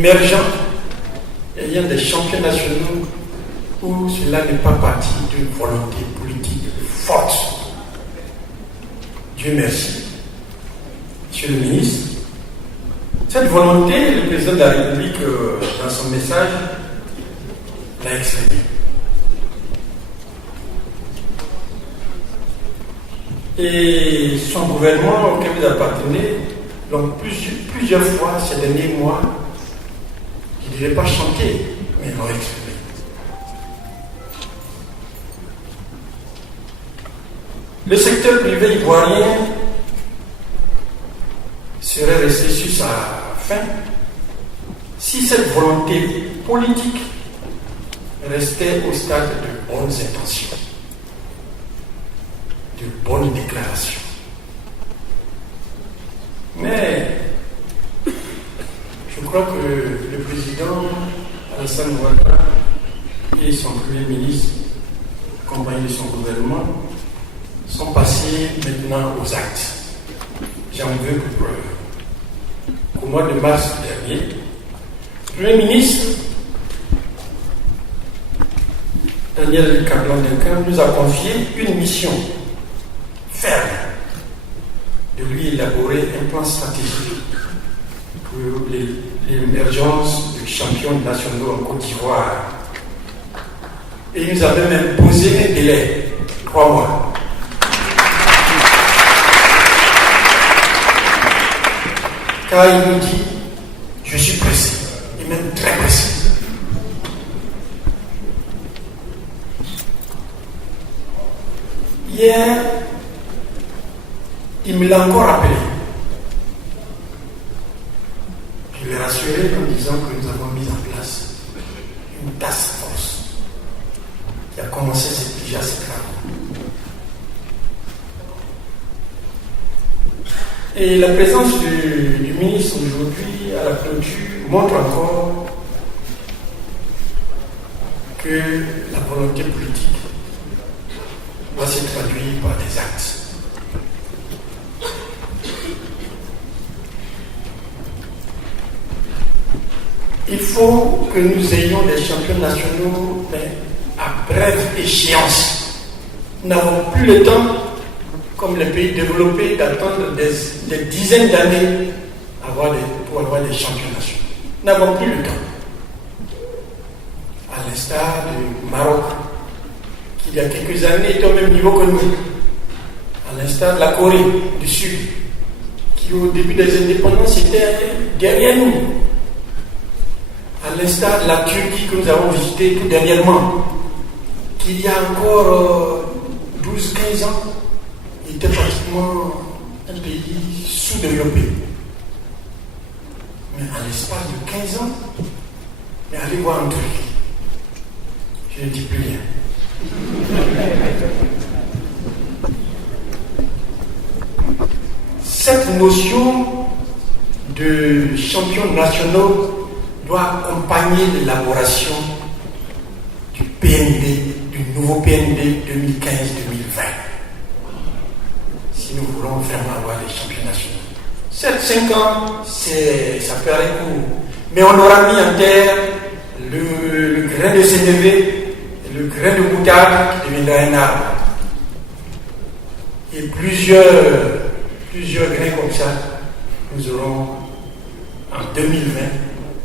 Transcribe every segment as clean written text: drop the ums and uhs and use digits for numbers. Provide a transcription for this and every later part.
émergents, ayant des champions nationaux où cela n'est pas parti d'une volonté politique forte. Dieu merci. Monsieur le ministre, cette volonté, le président de la République, dans son message, l'a exprimée. Et son gouvernement auquel vous appartenez, donc plusieurs fois ces derniers mois, il ne devait pas chanter, mais l'ont exprimé. Le secteur privé ivoirien serait resté sur sa faim si cette volonté politique restait au stade de bonnes intentions, de bonnes déclarations. Mais je crois que le président Alassane Ouattara et son premier ministre, accompagné de son gouvernement, sont passés maintenant aux actes. J'en veux pour preuve. Au mois de mars dernier, le Premier ministre Daniel Kablan-Duncan nous a confié une mission ferme de lui élaborer un plan stratégique pour l'émergence de champions nationaux en Côte d'Ivoire. Et il nous avait même posé un délai, 3 mois. Car il nous dit, je suis pressé, et même très pressé. Hier, il me l'a encore rappelé. Je l'ai rassuré en disant que nous avons mis en place une task force qui a commencé déjà ses travaux. Et la présence du ministre aujourd'hui à la clôture montre encore que la volonté politique doit se traduire par des actes. Il faut que nous ayons des champions nationaux, mais à brève échéance. Nous n'avons plus le temps, comme les pays développés, d'attendre des dizaines d'années pour avoir des champions nationaux. Nous n'avons plus le temps. À l'instar du Maroc, qui il y a quelques années était au même niveau que nous. À l'instar de la Corée du Sud, qui au début des indépendances était derrière nous. À l'instar de la Turquie que nous avons visitée tout dernièrement, qui il y a encore 12-15 ans, était pratiquement un pays sous-développé. Mais à l'espace de 15 ans, mais allez voir en Turquie. Je ne dis plus rien. Cette notion de champions nationaux doit accompagner l'élaboration du PND, du nouveau PND 2015-2020. Si nous voulons vraiment avoir des champions nationaux. 7-5 ans, ça peut aller court. Mais on aura mis en terre le grain de sénévé, le grain de moutarde qui deviendra un arbre. Et plusieurs grains comme ça, nous aurons en 2020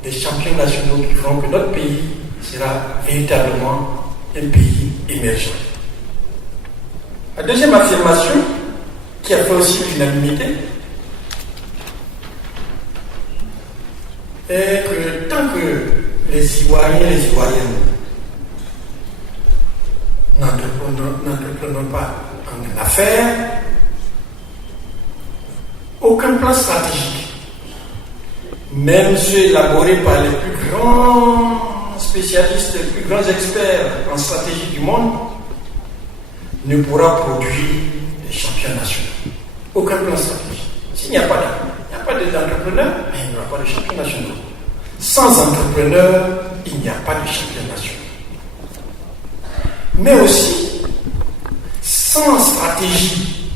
des champions nationaux qui feront que notre pays sera véritablement un pays émergent. La deuxième affirmation, qui a fait aussi l'unanimité, est que tant que les Ivoiriens et les Ivoiriennes n'entreprendront pas en affaires, aucun plan stratégique, même ceux élaborés par les plus grands spécialistes, les plus grands experts en stratégie du monde, ne pourra produire des champions nationaux. Aucun plan stratégique. S'il n'y a pas d'entrepreneurs, il n'y aura pas de champions nationaux. Sans entrepreneurs, il n'y a pas de champions nationaux. Mais aussi, sans stratégie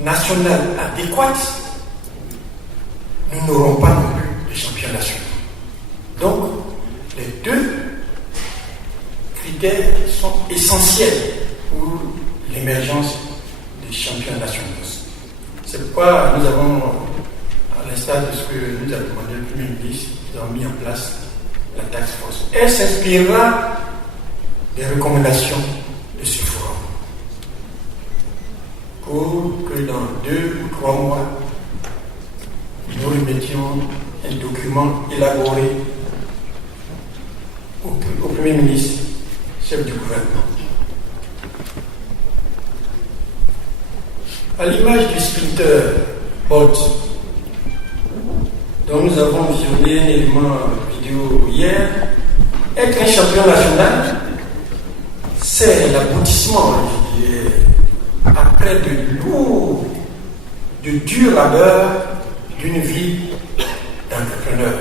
nationale adéquate, nous n'aurons pas non plus de champions champions nationaux. Donc, les deux critères sont essentiels pour l'émergence des champions nationaux. C'est pourquoi nous avons, à l'instar de ce que nous a demandé le Premier ministre, nous avons mis en place la task force. Elle s'inspirera des recommandations de ce forum pour que dans 2 ou 3 mois, nous remettions un document élaboré au Premier ministre, chef du gouvernement. À l'image du sprinter Bolt, dont nous avons visionné un élément vidéo hier, être un champion national, c'est l'aboutissement, je dirais, après de dur labeur d'une vie d'entrepreneur.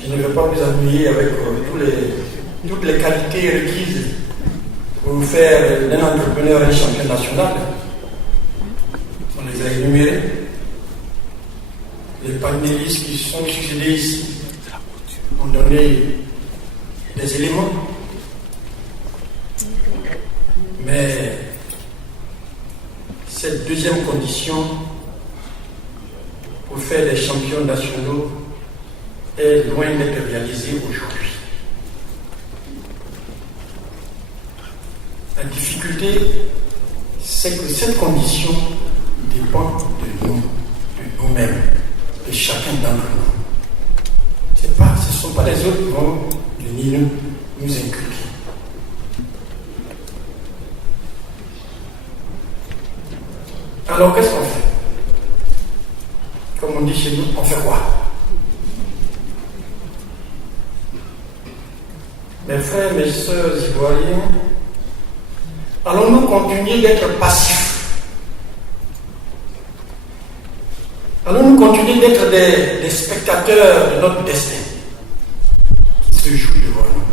Je ne vais pas vous ennuyer avec toutes les qualités requises pour faire d'un entrepreneur un champion national. On les a énumérés. Les panélistes qui sont succédés ici ont donné des éléments. Mais cette deuxième condition pour faire des champions nationaux est loin d'être réalisée aujourd'hui. La difficulté, c'est que cette condition dépend de nous, de nous-mêmes, de chacun d'entre nous. Ce ne sont pas les autres qui vont venir nous inculquer. Alors qu'est-ce qu'on fait? Comme on dit chez nous, on fait quoi? Mes frères, mes sœurs ivoiriens, allons-nous continuer d'être passifs? Allons-nous continuer d'être des spectateurs de notre destin qui se joue devant nous?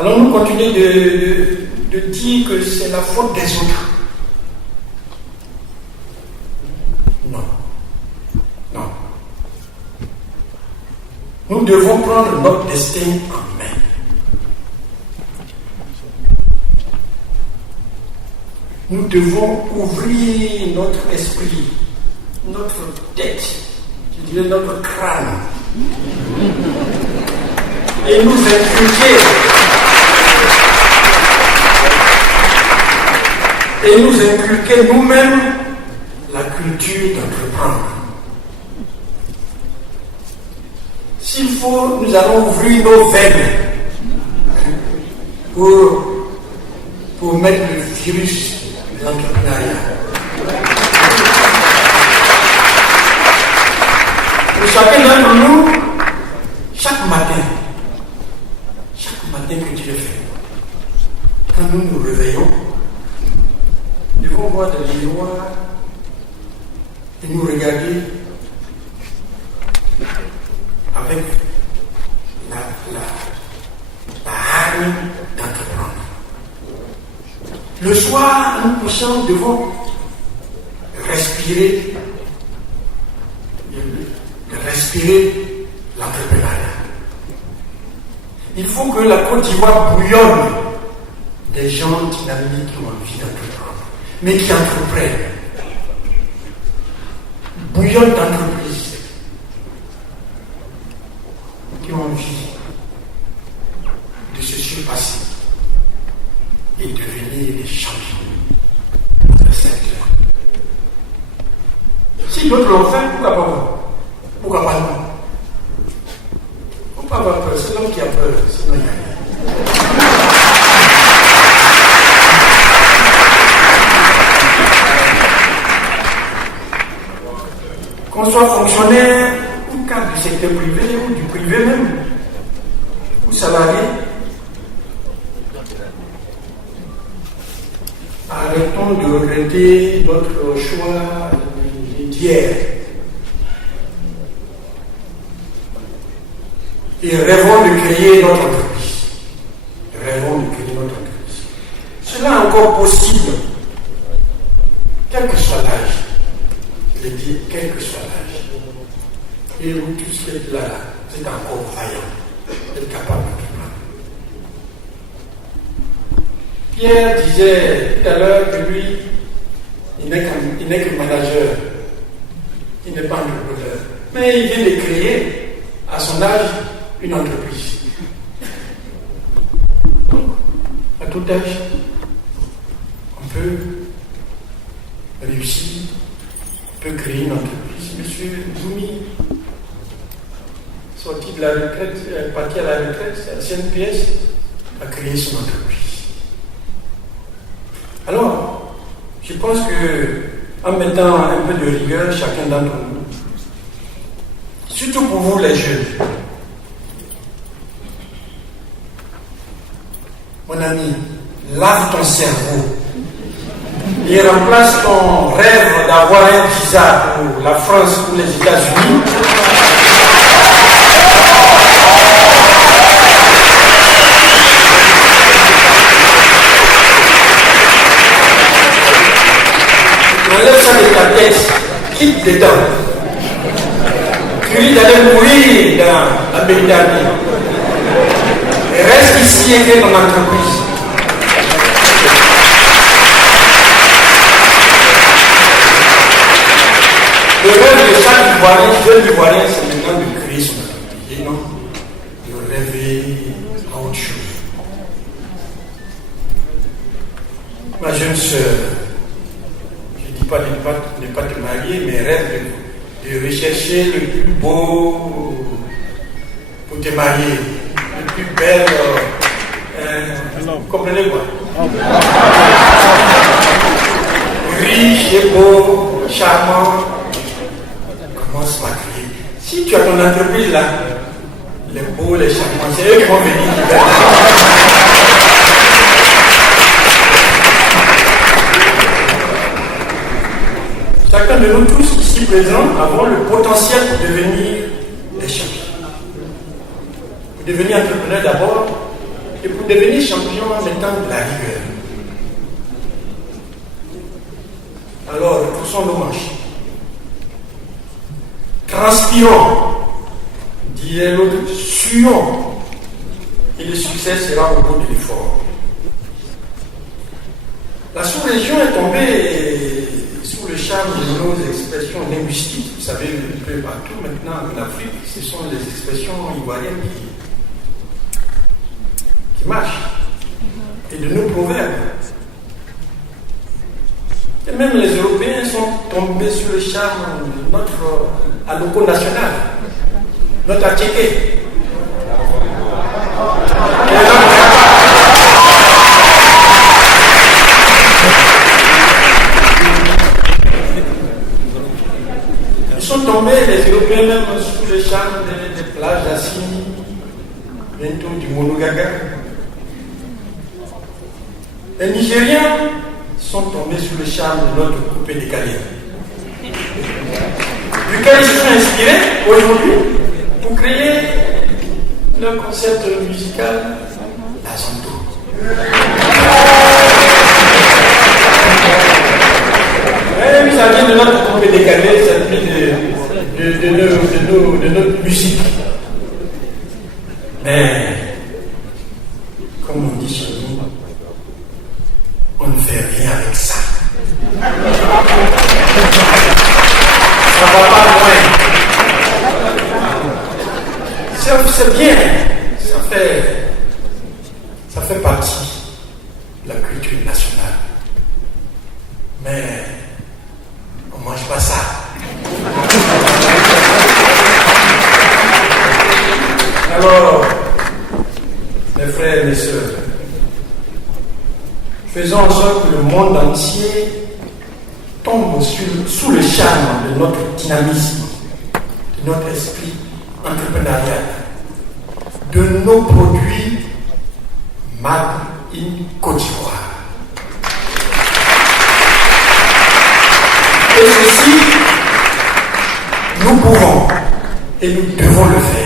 Allons-nous continuer de dire que c'est la faute des autres? Non. Non. Nous devons prendre notre destin en main. Nous devons ouvrir notre esprit, notre tête, je dirais notre crâne, et nous inculquer nous-mêmes la culture d'entreprendre. S'il faut, nous allons ouvrir nos veines pour mettre le virus de l'entrepreneuriat. Pour chacun d'entre nous, chaque matin que Dieu fait, quand nous nous réveillons, nous devons voir dans les miroirs et nous regarder avec la hargne d'entreprendre. Le soir, nous poussons, nous devons respirer l'entrepreneuriat. Il faut que la Côte d'Ivoire bouillonne des gens dynamiques qui ont envie d'entreprendre, mais qui entreprennent. Bouillonne d'entreprises qui ont envie de se surpasser et devenir des champions dans le secteur. Si d'autres l'ont fait, pourquoi pas moi? Pourquoi pas nous? Faut pas avoir peur, c'est l'homme qui a peur, sinon il n'y a rien. Qu'on soit fonctionnaire ou cadre du secteur privé ou du privé même, ou salarié, arrêtons de regretter notre choix d'hier et rêvons de créer notre entreprise. Cela est encore possible, quel que soit l'âge. Je dis quel que soit l'âge. et où tout ce qui est là, c'est encore vaillant, est capable de tout. Pierre disait tout à l'heure que lui, il n'est que manager, il n'est pas entrepreneur. Mais il vient de créer, à son âge, une entreprise. Donc, à tout âge, on peut réussir, on peut créer une entreprise. Monsieur Zoumi, sorti de la retraite, parti à la retraite, à CNPS, a créé son entreprise. Alors, je pense que, en mettant un peu de rigueur, chacun d'entre nous, surtout pour vous les jeunes, mon ami, lave ton cerveau et remplace ton rêve d'avoir un visa pour la France ou les États-Unis enlève ça de ta tête, quitte dedans. Tu risques d'aller mourir dans la Méditerranée. Reste ici et crée ton entreprise. Le rêve de chaque Ivoirien, jeune Ivoirien, c'est maintenant de créer son entreprise. Et non, de rêver à autre chose. Ma jeune sœur, pas ne pas te marier, mais rêve de rechercher le plus beau pour te marier, le plus bel. Vous comprenez quoi? Riche et beau, charmant. Commence par créer. Si tu as ton entreprise là, les beaux, les charmants, c'est eux qui vont venir. Chacun de nous tous ici présents avons le potentiel pour devenir des champions. Pour devenir entrepreneur d'abord et pour devenir champion en mettant de la rigueur. Alors, retroussons nos manches. Transpirons, disait l'autre, suons, et le succès sera au bout de l'effort. La sous-région est tombée sous le charme de nos expressions linguistiques. Vous savez, un peu partout maintenant en Afrique, ce sont les expressions ivoiriennes qui marchent. Et de nos proverbes. Et même les Européens sont tombés sur le charme de notre alloco national, notre attiqué. Ils sont tombés, les Européens, même sous le charme des plages d'Assini, bientôt du Monogaga. Les Nigériens sont tombés sous le charme de notre coupé décalé. Duquel ils se sont inspirés aujourd'hui pour créer leur concept musical Azanto. Oui, ça vient de notre coupé décalé, ça vient de notre musique. Mais, comme on dit chez nous, on ne fait rien avec ça. Ça va pas loin. C'est bien. Ça fait partie de la culture nationale. Mais on ne mange pas ça. Alors, mes frères et mes sœurs, faisons en sorte que le monde entier tombe sous le charme de notre dynamisme, de notre esprit entrepreneurial, de nos produits Made in Côte d'Ivoire. Et ceci, nous pouvons et nous devons le faire.